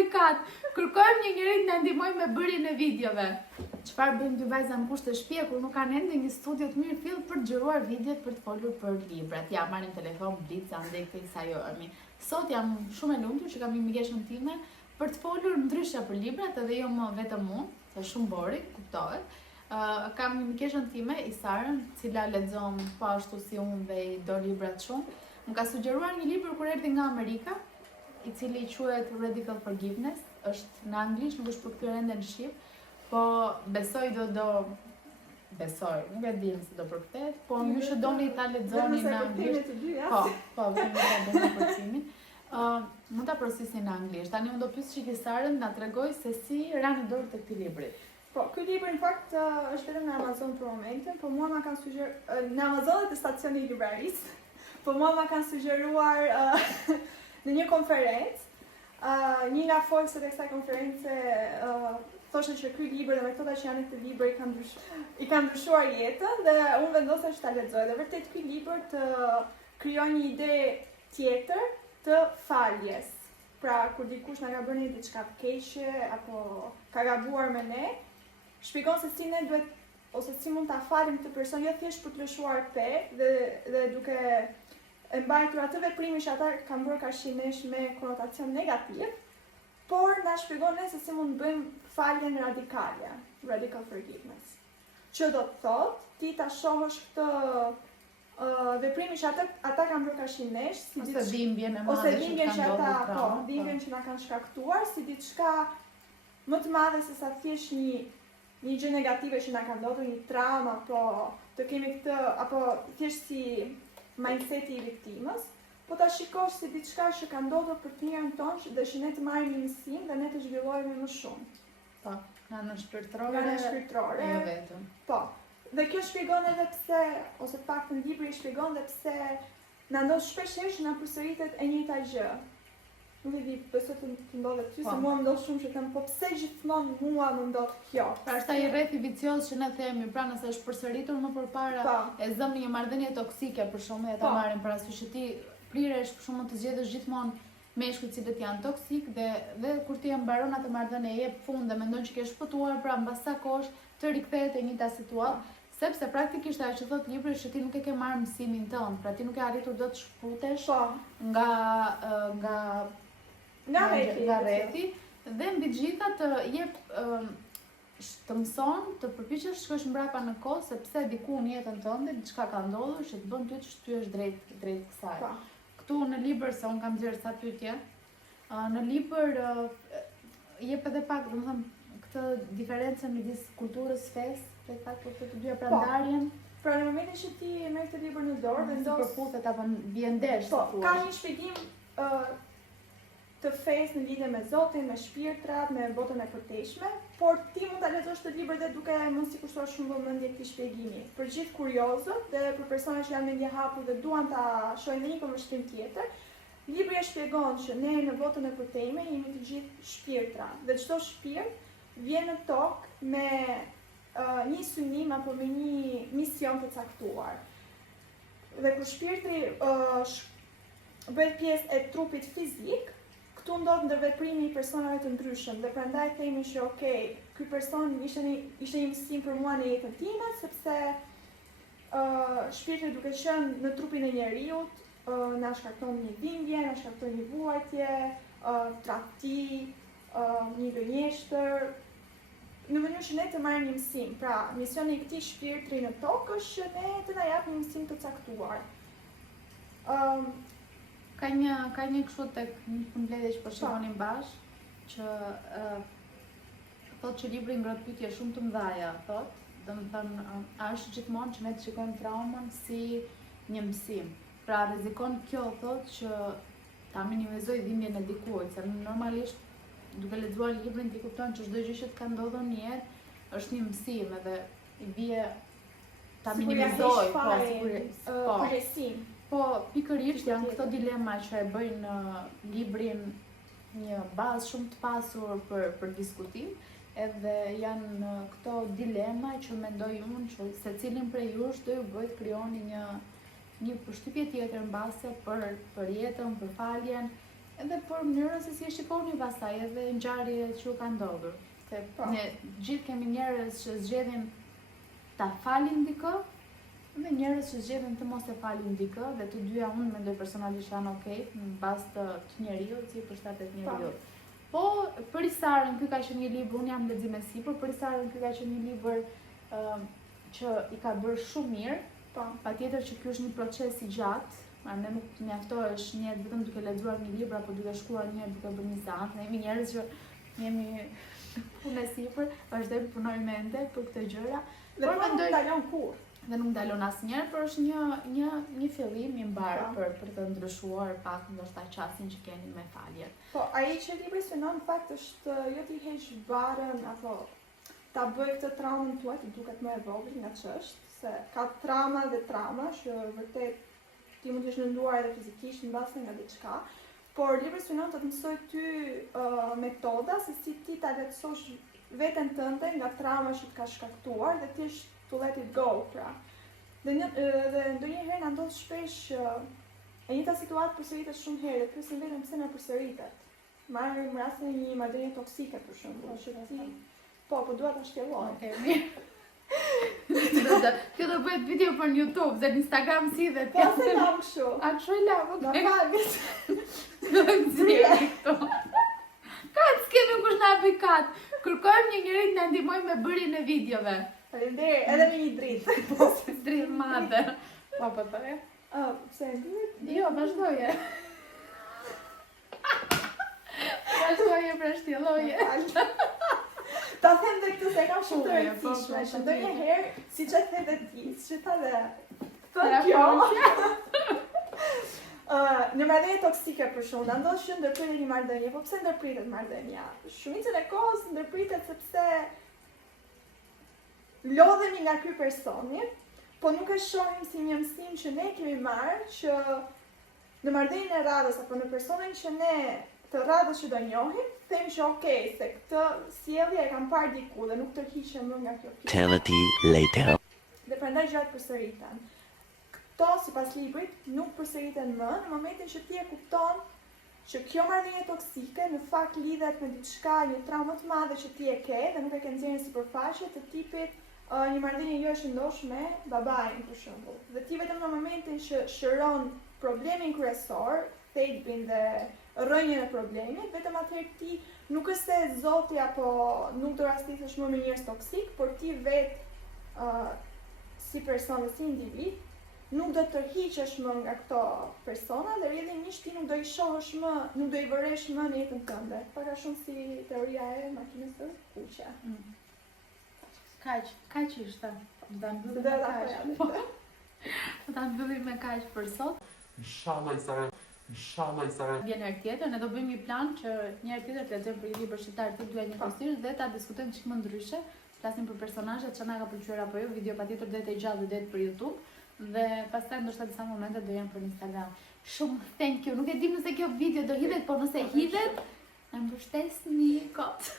delikat. Kërkojmë një njeri të na ndihmojë me bërjen e videove. Çfarë bëjmë dy vajza në kusht të shtëpia kur nuk kanë ende një studio të mirë fill për të xhiruar videot për të folur për librat. Ja, marrim telefon blitz andej këtej sa jo Armi. Sot jam shumë e lumtur që kam një mikeshën time për të folur ndryshe për librat, edhe jo më vetëm unë, se shumë bori, kuptohet. Kam një mikeshën time, Isarën, cila lexon po ashtu si unë dhe i do librat shumë. Më ka sugjeruar një libër kur erdhi nga Amerika, i cili quhet Radical Forgiveness, është në anglisht, nuk është përkthyer ende në shqip, po besoj besoj, nuk e di se do përkthehet, po ju që doni ta lexoni në anglisht. Po, vetëm do përkthimin. Mund ta përsërisni në anglisht. Tani unë do pyes Shikisarën na tregoj se si ranë dorë të këtij libri. Po, ky libër në fakt është vetëm në Amazon për momentin, po mua ma kanë sugjeruar në Amazon dhe stacioni i librarisë. Po mua ma kanë sugjeruar në një konferencë. Një nga folësit e kësaj konference thoshte që ky libër dhe metoda që janë në këtë libër i kanë ndryshuar jetën dhe unë vendosa që ta lexoj. Dhe vërtet ky libër të krijon një ide tjetër të faljes. Pra, kur dikush na ka bërë diçka të keqe apo ka gabuar me ne, shpjegon se si ne duhet ose si mund ta falim këtë person jo thjesht për të lëshuar pe dhe duke e mbajtur atë veprimin që ata kanë bërë kashqinesh me konotacion negativ, por na shpjegon ne se si mund të bëjmë faljen radikale, radical forgiveness. Që do të thotë, ti ta shohësh këtë veprimin që ata kanë bërë kashqinesh, si ose dhimbjen e madhe që ata dhimbjen që na kanë shkaktuar, si diçka më të madhe se sa thjesht një gjë negative që na ka ndodhur, një traumë apo të kemi këtë apo thjesht si mindseti i viktimës, po ta shikosh si diçka që ka ndodhur për të mirën tonë dhe që ne të marrim një mësim dhe ne të zhvillohemi më shumë. Po, nga në shpirtërore. Jo vetëm. Po. Dhe kjo shpjegon edhe pse, ose paktën libri shpjegon edhe pse na ndodh shpesh që na përsëritet e njëjta gjë. Nuk e di, besoj të ndodhet ty, se mua më ndodh shumë që them, po pse gjithmonë mua më ndodh kjo? Pra është ai rrethi vicioz që ne themi, pra nëse është përsëritur më përpara, e zëm një marrëdhënie toksike për shkak ta marrim parasysh që ti priresh për shkak të zgjedhësh gjithmonë meshkujt cilët janë toksik dhe kur ti e mbaron atë marrëdhënie e jep fund dhe mendon që ke shpëtuar, pra mbas sa kohësh të rikthehet e njëjta situatë, sepse praktikisht ajo që thot libri është që ti nuk e ke marrë mësimin tënd, pra ti nuk e arritur dot të shkputesh nga rreti dhe mbi gjitha të jep të mëson të përpiqesh të shkosh mbrapa në kohë sepse diku në jetën tënde diçka ka ndodhur që të bën ty të shtyhesh drejt kësaj. Këtu në libër se un kam nxjerrë sa pyetje, në libër jep edhe pak, domethënë, këtë diferencën midis kulturës fesë, pak për të dyja prandarjen. Pra në momentin që ti e merr këtë libër në dorë, vendos përputet apo bie ndesh. Ka një shpjegim të fesë në lidhje me Zotin, me shpirtrat, me botën e përteshme, por ti mund ta lexosh këtë libër dhe duke mos i kushtuar shumë vëmendje këtij shpjegimi. Për gjithë kuriozët dhe për personat që janë mendje hapur dhe duan ta shohin një përmbështrim tjetër, libri e shpjegon që ne në botën e përtejme jemi të gjithë shpirtra dhe çdo shpirt vjen në tokë me një synim apo me një mision të caktuar. Dhe kur shpirti bëhet pjesë e trupit fizik, këtu ndodh ndërveprimi i personave të ndryshëm dhe prandaj themi që ky person ishte një mësim për mua në jetën time, sepse shpirti duke qenë në trupin e njeriut na shkakton një dhimbje, na shkakton një vuajtje, tradhti, një gënjeshtër, në mënyrë që ne të marrim një mësim. Pra, misioni i këtij shpirtri në tokë është që ne të na japë një mësim të caktuar. Ka një kështu tek një përmbledhje që po shikonim bashkë, që thotë që libri ngrot pyetje shumë të mëdha, thotë, domethënë është gjithmonë që ne të shikojmë traumën si një mësim. Pra rrezikon kjo thotë që ta minimizoj dhimbjen e dikujt, se normalisht duke lexuar librin ti kupton që çdo gjë që të ka ndodhur në jetë është një mësim edhe i bie ta minimizoj përgjegjësinë. Po, pikërisht janë këto dilema që e bëjnë librin një bazë shumë të pasur për diskutim, edhe janë këto dilema që mendoj unë që secilin prej jush do ju bëjt krijoni një përshtypje tjetër mbase për jetën, për faljen, edhe për mënyrën se si e shikoni pastaj edhe ngjarjet që u ka ndodhur. Se ne gjithë kemi njerëz që zgjedhin ta falin dikë dhe njerëz që zgjedhin të mos e falin dikë dhe të dyja unë mendoj personalisht janë okay në bazë të njeriut, si përshtatet njeriut. Po për Isarën ky ka qenë një libër, unë jam lexim e sipër, për Isarën ky ka qenë një libër që i ka bërë shumë mirë. Patjetër që ky është një proces i gjatë. Ne nuk mjaftohesh një herë vetëm duke lexuar një libër apo duke shkruar një herë duke bërë një seancë. Ne jemi njerëz që jemi punë sipër, vazhdojmë punojmë mende për këtë gjëra. Dhe por nuk ndalon kur. Dhe nuk ndalon asnjëherë, por është një fillim i mbar për të ndryshuar pak ndoshta qasin që keni me falje. Po, ai që impresionon në fakt është jo ti heq barën apo ta bëj këtë traumën tuaj të duket më e vogël nga ç'është, se ka trauma dhe trauma që vërtet ti mund të jesh lënduar edhe fizikisht mbase nga diçka, por impresionon të të mësoj ty metoda se si ti ta lehtësosh veten tënde nga trauma që të ka shkaktuar dhe ti to let it go, pra. Dhe ndonjëherë na ndodh shpesh e njëjta situatë përsëritet shumë herë, dhe pyesim veten pse na përsëritet. Marrim rastin e një marrëdhënie toksike për shembull, që ti po dua ta shtjelloj. Okej, mirë. Kjo do bëhet video për në YouTube, dhe në Instagram si dhe Po se lam kështu. A kështu e lam, Na okej. falni. Do të nxjerrë këto. Kaç s'ke nuk është na aplikat. Kërkojmë një njeri të na ndihmojë me bërjen e videove. Faleminderit, edhe me një dritë. Po, si dritë madhe. Po thoje? Pse e ndihet? Jo, vazhdoje. Vazhdoje pra shtjelloje. Ta them dhe këtë se kam shumë të Po, rëndësishme, po, që ndonjëherë, siç e the dhe ti, siç e tha dhe Kjo. Në marrëdhënie toksike për shkak, ndonjë që ndërpritet një marrëdhënie, po pse ndërpritet marrëdhënia? Shumicën e kohës ndërpritet sepse lodhemi nga ky personi, po nuk e shohim si një mësim që ne kemi marrë që në marrëdhënien e radhës apo në personin që ne të radhës që do njohim, themi që okay, se këtë sjellje e kam parë diku dhe nuk tërhiqem më nga kjo pjesë. Eternity later. Dhe prandaj gjërat përsëriten. Këto sipas librit nuk përsëriten më në momentin që ti e kupton që kjo marrëdhënie toksike në fakt lidhet me diçka, një traumë të madhe që ti e ke dhe nuk e ke nxjerrë në sipërfaqe të tipit një marrëdhënie jo e shëndosh me babain për shembull. Dhe ti vetëm në momentin që shëron problemin kryesor, thelbin dhe rrënjën e problemit, vetëm atëherë ti nuk është se Zoti apo nuk do rastisesh më me njerëz toksik, por ti vetë si person dhe si individ nuk do të tërhiqesh më nga këto persona dhe rrjedhimisht ti nuk do i shohësh më, nuk do i vëresh më në jetën tënde. Pak a shumë si teoria e makinës së kuqe. Kaq ishte. Do ta mbyllim Dhe me da kaq. Do ta mbyllim me kaq për sot. Inshallah Isara. Vjen herë tjetër, ne do bëjmë një plan që një herë tjetër të lexojmë për një libër shqiptar të duhet një postir dhe ta diskutojmë çik më ndryshe. Flasim për personazhet që na ka pëlqyer apo jo, video patjetër do të gjallë do të për YouTube dhe pastaj ndoshta disa momente do janë për Instagram. Shumë thank you. Nuk e di nëse kjo video do hidhet, por nëse hidhet, na mbështesni kot.